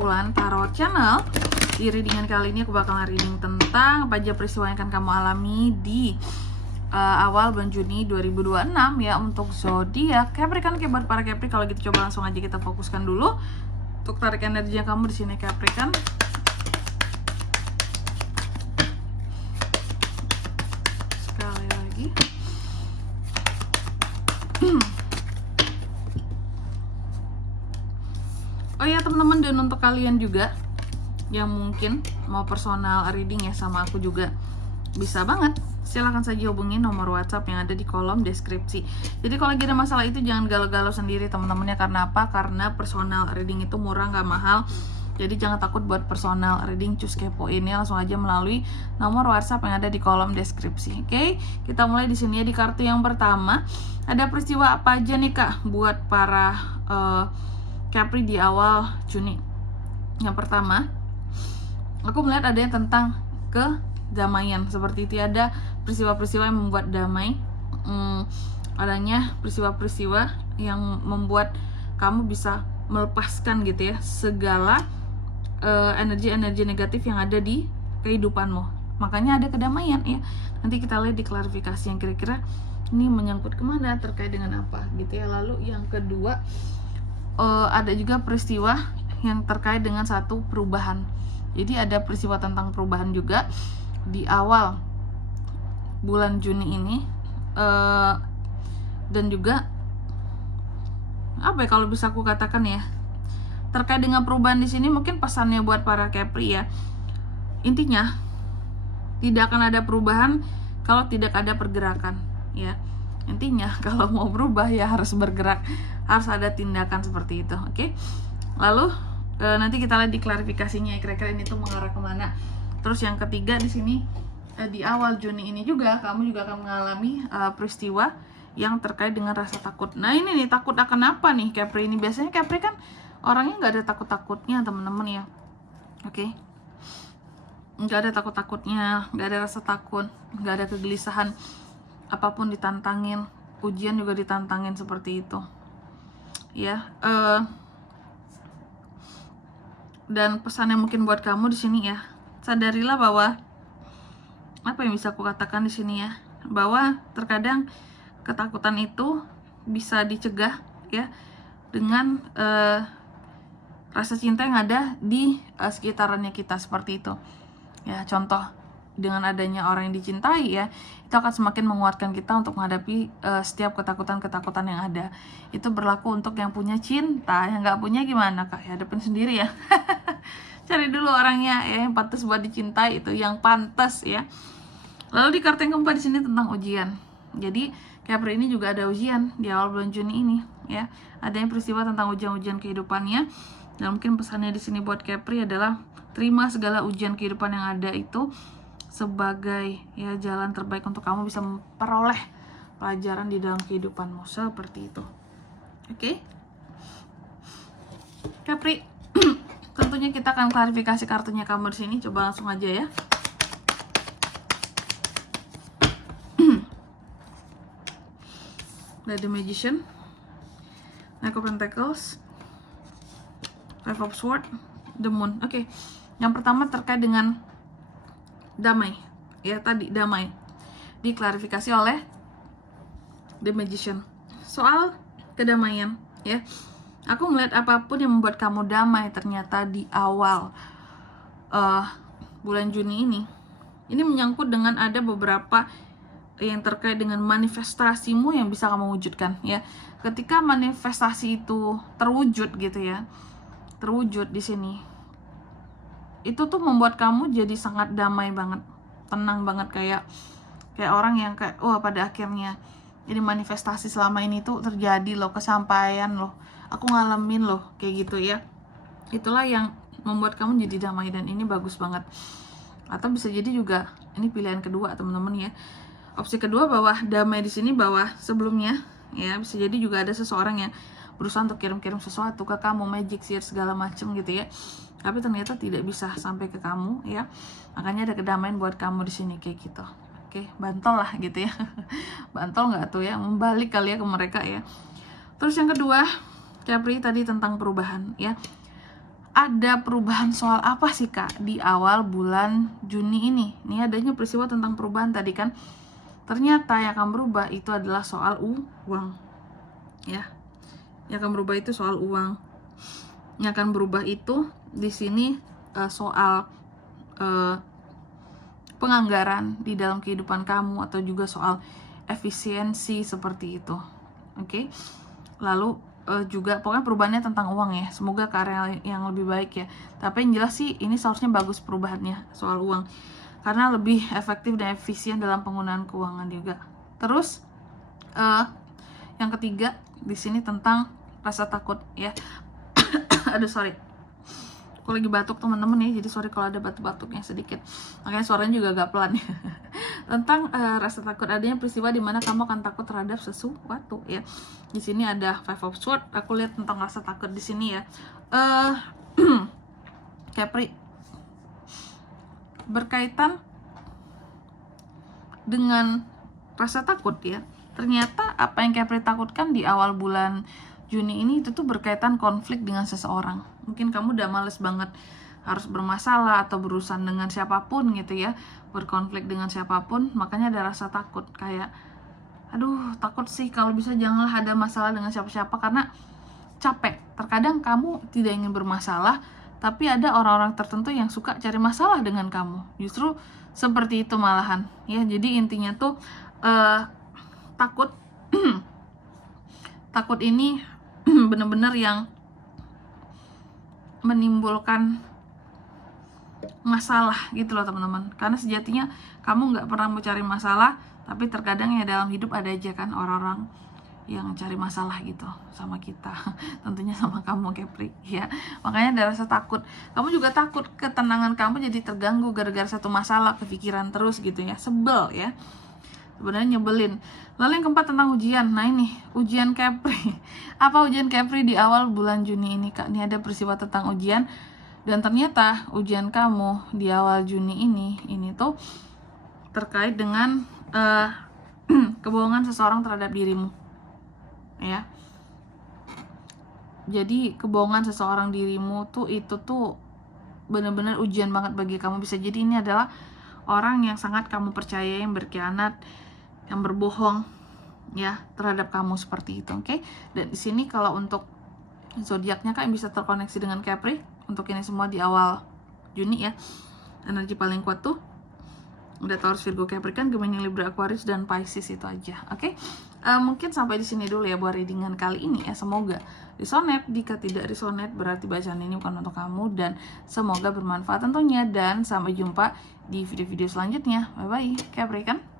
Bulan Tarot Channel. Di readingan kali ini aku bakalan reading tentang apa aja peristiwa yang akan kamu alami di awal bulan Juni 2026 ya, untuk zodiak Capricorn. Buat para Capri, kalau gitu coba langsung aja kita fokuskan dulu untuk tarik energinya kamu di sini Capricorn. Sekali lagi. Oh ya teman-teman, dan untuk kalian juga yang mungkin mau personal reading ya sama aku juga, bisa banget, silahkan saja hubungi nomor WhatsApp yang ada di kolom deskripsi. Jadi kalau lagi ada masalah itu jangan galau-galau sendiri teman-temannya. Karena apa? Karena personal reading itu murah, nggak mahal. Jadi jangan takut buat personal reading, cus kepoin ya, langsung aja melalui nomor WhatsApp yang ada di kolom deskripsi. Oke, kita mulai di sini ya. Di kartu yang pertama, ada peristiwa apa aja nih Kak buat para Capri di awal Juni. Yang pertama, aku melihat ada yang tentang kedamaian, seperti itu. Ada peristiwa-peristiwa yang membuat damai, adanya peristiwa-peristiwa yang membuat kamu bisa melepaskan gitu ya segala energi-energi negatif yang ada di kehidupanmu. Makanya ada kedamaian ya. Nanti kita lihat di klarifikasi yang kira-kira ini menyangkut kemana, terkait dengan apa gitu ya. Lalu yang kedua, ada juga peristiwa yang terkait dengan satu perubahan. Jadi ada peristiwa tentang perubahan juga di awal bulan Juni ini, dan juga apa ya kalau bisa aku katakan ya, terkait dengan perubahan di sini mungkin pesannya buat para Capri ya. Intinya tidak akan ada perubahan kalau tidak ada pergerakan ya. Intinya kalau mau berubah ya harus bergerak, harus ada tindakan seperti itu. Oke. Lalu nanti kita lihat di klarifikasinya kira-kira ini tuh mengarah kemana. Terus yang ketiga di sini, di awal Juni ini juga kamu juga akan mengalami peristiwa yang terkait dengan rasa takut. Nah ini nih, takut akan apa nih Capri ini? Biasanya Capri kan orangnya nggak ada takut-takutnya teman-teman ya. Oke. Nggak ada takut-takutnya, nggak ada rasa takut, nggak ada kegelisahan. Apapun ditantangin, ujian juga ditantangin seperti itu ya. Dan pesan yang mungkin buat kamu di sini ya, sadarilah bahwa apa yang bisa aku katakan di sini ya, bahwa terkadang ketakutan itu bisa dicegah ya dengan rasa cinta yang ada di sekitarannya kita, seperti itu ya. Contoh, dengan adanya orang yang dicintai ya, itu akan semakin menguatkan kita untuk menghadapi setiap ketakutan-ketakutan yang ada. Itu berlaku untuk yang punya cinta. Yang nggak punya gimana Kak? Ya hadapin sendiri ya. Cari dulu orangnya ya yang pantas buat dicintai, itu yang pantas ya. Lalu di kartu yang keempat di sini tentang ujian. Jadi Capri ini juga ada ujian di awal bulan Juni ini ya. Ada yang peristiwa tentang ujian-ujian kehidupannya. Dan mungkin pesannya di sini buat Capri adalah terima segala ujian kehidupan yang ada itu sebagai ya jalan terbaik untuk kamu bisa memperoleh pelajaran di dalam kehidupanmu, seperti itu. Oke. Capri, tentunya kita akan klarifikasi kartunya kamu di sini. Coba langsung aja ya. The Magician, Knight of Pentacles, Five of Swords, The Moon. Oke. Yang pertama terkait dengan damai ya, tadi damai diklarifikasi oleh The Magician. Soal kedamaian ya, aku melihat apapun yang membuat kamu damai ternyata di awal bulan Juni ini menyangkut dengan ada beberapa yang terkait dengan manifestasimu yang bisa kamu wujudkan ya. Ketika manifestasi itu terwujud gitu ya, terwujud di sini, itu tuh membuat kamu jadi sangat damai banget, tenang banget, kayak orang yang kayak wah pada akhirnya ini manifestasi selama ini tuh terjadi loh, kesampaian loh, aku ngalamin loh, kayak gitu ya. Itulah yang membuat kamu jadi damai, dan ini bagus banget. Atau bisa jadi juga ini pilihan kedua teman-teman ya. Opsi kedua, bahwa damai di sini bahwa sebelumnya ya bisa jadi juga ada seseorang yang berusaha untuk kirim-kirim sesuatu ke kamu, magic, sihir segala macem gitu ya, tapi ternyata tidak bisa sampai ke kamu ya. Makanya ada kedamaian buat kamu di sini kayak gitu. Oke, bantol lah gitu ya. Bantol nggak tuh ya, membalik kali ya ke mereka ya. Terus yang kedua, Capri tadi tentang perubahan ya. ada perubahan soal apa sih Kak di awal bulan Juni ini? Ini adanya peristiwa tentang perubahan tadi kan. Ternyata yang akan berubah itu adalah soal uang. Ya. Yang akan berubah itu soal uang. Yang akan berubah itu di sini soal penganggaran di dalam kehidupan kamu, atau juga soal efisiensi seperti itu. Oke. Lalu juga pokoknya perubahannya tentang uang ya. Semoga ke area yang lebih baik ya. Tapi yang jelas sih ini seharusnya bagus perubahannya soal uang, karena lebih efektif dan efisien dalam penggunaan keuangan juga. Terus yang ketiga di sini tentang rasa takut ya. Aduh sorry, aku lagi batuk teman-teman ya, jadi sorry kalau ada batuk-batuknya sedikit, makanya suaranya juga agak pelan. Tentang rasa takut, adanya peristiwa di mana kamu akan takut terhadap sesuatu ya. Di sini ada Five of Swords. Aku lihat tentang rasa takut di sini ya. Capri, berkaitan dengan rasa takut ya. Ternyata apa yang Capri takutkan di awal bulan Juni ini itu tuh berkaitan konflik dengan seseorang. Mungkin kamu udah males banget harus bermasalah atau berurusan dengan siapapun gitu ya, berkonflik dengan siapapun, makanya ada rasa takut. Kayak aduh takut sih kalau bisa janganlah ada masalah dengan siapa-siapa, karena capek. Terkadang kamu tidak ingin bermasalah, tapi ada orang-orang tertentu yang suka cari masalah dengan kamu. Justru seperti itu malahan ya. Jadi intinya tuh takut takut ini bener-bener yang menimbulkan masalah gitu loh teman-teman. Karena sejatinya kamu nggak pernah mau cari masalah, tapi terkadang ya dalam hidup ada aja kan orang-orang yang cari masalah gitu sama kita. Tentunya sama kamu Capri ya. Makanya ada rasa takut. Kamu juga takut ketenangan kamu jadi terganggu gara-gara satu masalah, kepikiran terus gitu ya. Sebel ya. Sebenarnya nyebelin. Lalu yang keempat tentang ujian. Nah ini ujian Capri. Apa ujian Capri di awal bulan Juni ini Kak? Ini ada peristiwa tentang ujian. Dan ternyata ujian kamu di awal Juni ini tuh terkait dengan kebohongan seseorang terhadap dirimu ya. Jadi kebohongan seseorang dirimu tuh itu tuh benar-benar ujian banget bagi kamu. Bisa jadi ini adalah orang yang sangat kamu percaya, yang berkhianat, yang berbohong ya terhadap kamu seperti itu. Oke. Dan di sini kalau untuk zodiaknya Kak yang bisa terkoneksi dengan Capri untuk ini semua di awal Juni ya. Energi paling kuat tuh udah Taurus, Virgo, Capricorn, Gemini, Libra, Aquarius, dan Pisces itu aja. Oke. Mungkin sampai di sini dulu ya buat readingan kali ini ya. Semoga resonate. Jika tidak resonate berarti bacaan ini bukan untuk kamu, dan semoga bermanfaat tentunya. Dan sampai jumpa di video-video selanjutnya. Bye bye Capricorn.